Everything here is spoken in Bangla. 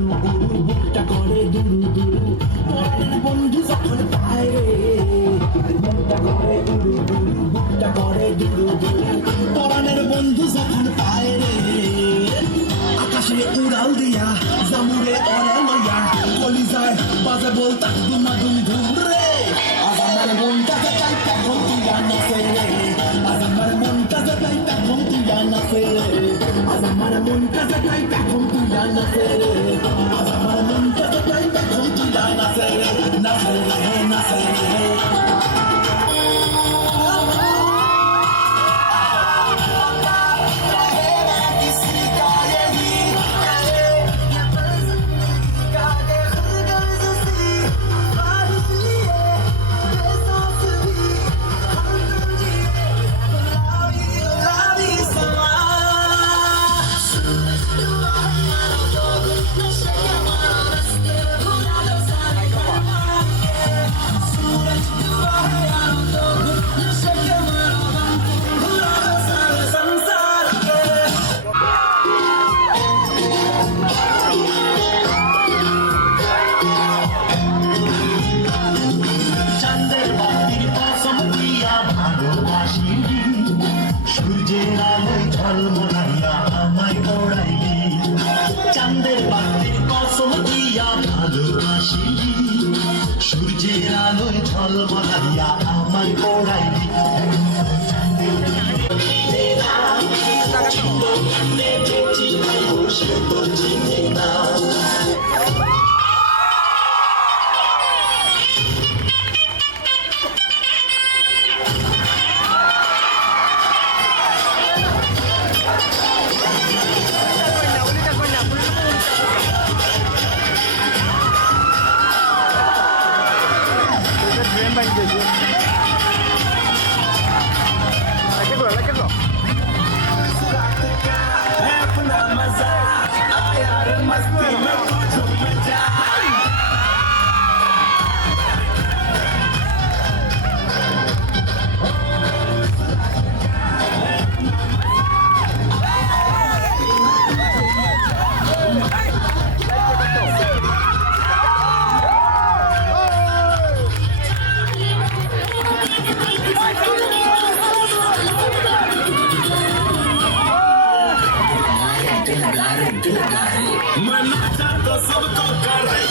উড়ু উড়ু বুকটা করে দুরু দুরু পরাণের বন্ধু যখন পায় রে মনটা করে উড়ু উড়ু বুকটা করে দুরু দুরু পরাণের বন্ধু যখন পায় রে আকাশে উড়াল দিয়া জামুরে ওরে লইয়া কলিজায় বাজে বলতা দুমা দুম ধুম রে আজ আমার মনটাকে চাইতা ঘুম তুইয়া নাচে রে আজ আমার মনটাকে চাইতা ঘুম তুইয়া নাচে রে আজ আমার মনটাকে চাইতা ঘুম তুইয়া নাচে রে আজ আমার মনটাকে চাইতা ঘুম তুইয়া নাচে রে নাচে রে নাচে রে সূর্যের আলোয় ঝলমলাইয়া আমায় ওড়াইলি চাঁদের বাতির কসম দিয়া ভালোবাসিলি সূর্যের আলোয় ঝলমলাইয়া আমায় ওড়াইলি मैं नाचा तो सबको कर